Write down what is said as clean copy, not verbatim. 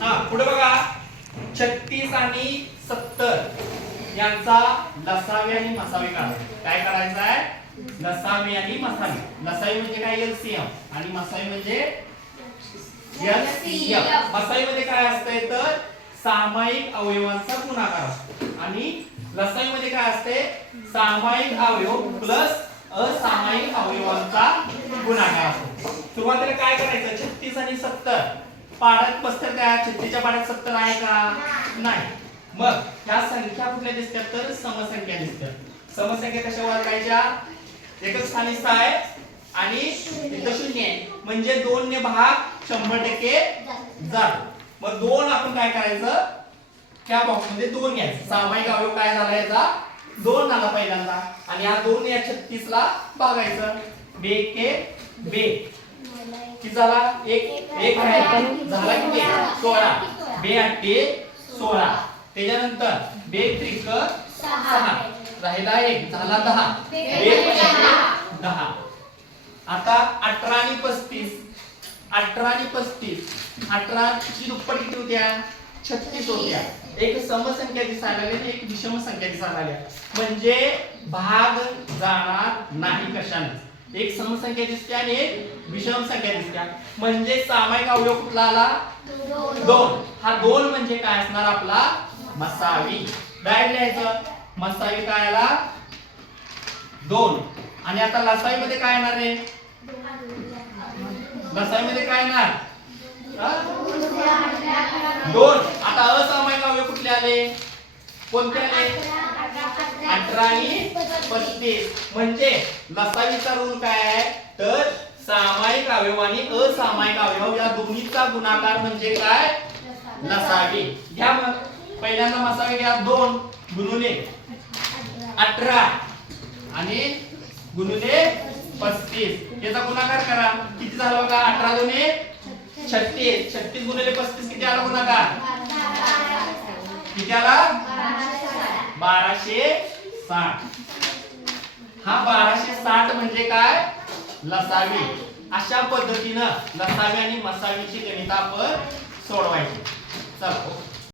पुढे बघा 36 आणि 70 यांचा लसावी आणि मसावी काढायचा. काय करायचं आहे? लसावी आणि मसावी. लसावी म्हणजे काय? एलसीएम आणि मसावी म्हणजे एलसीएम. मसावी मध्ये काय असते तर सामायिक अवयवांचा गुणाकार असतो आणि लसावी मध्ये काय असते? सामायिक अवयव प्लस असामायिक अवयवांचा गुणाकार असतो. सुरुवातीला काय करायचं? 36 आणि 70 पाड्यात बसतात का? 36च्या पाड्यात 70 आहे का? नाही. मग ह्या संख्या कुठल्या दिसतात तर समसंख्या दिसतात. समसंख्या कशा ओळखायच्या? एकच स्थानी 6 आहे आणि इथं 0 आहे म्हणजे 2 ने भाग 100% जातो. मग 2 आपण काय करायचं? त्या बॉक्स मध्ये 2 घ्यायचं. सामायिक अवयव काय झाला याचा? 2 झाला पहिल्यांदा आणि हा 2 या 36 ला भागायचं. बे के बे किती झाला? एक आहे झाला किती? 16. बे 8 16. त्याच्यानंतर बे त्रिक 6 राहिला 1 झाला 10. बे 10. आता 18 आणि 35 18 आणि 35 18 ची दुप्पट किती होत्या? 36 होत्या. एक समसंख्या दिसायला लागली आणि एक विषम संख्या दिसायला लागली म्हणजे भाग जाणार नाही कशाने. एक समसंख्या दिसते आणि एक विषम संख्या दिसते म्हणजे सामायिक अवयव कुठला आला? 2. हा 2 म्हणजे काय असणार आपला? मसावी. डायरेक्ट लिहायचं मसावी काय आला? 2. आणि आता लसावी मध्ये काय येणार आहे? लसावी मध्ये काय येणार? 2. आता असामायिक अवयव कुठले आले? कोणते आले? 18 आणि 35 म्हणजे लसावीचा रूल काय आहे तर सामायिक अवयव आणि असामायिक अवयव या दोन्हीचा गुणाकार म्हणजे काय? लसावी. घ्या मग पहिल्यांदा मसावी घ्या. 2 गुणुले 18 आणि गुणुले 35 याचा गुणाकार करा. किती झाला बघा? 18 दुने 36. 36 गुणिले 35 किती आला गुणाकार? किती आला? 1260. हा 1260 म्हणजे काय? लसावी. अशा पद्धतीनं लसावी आणि मसावीची गणित आपण सोडवायची. चला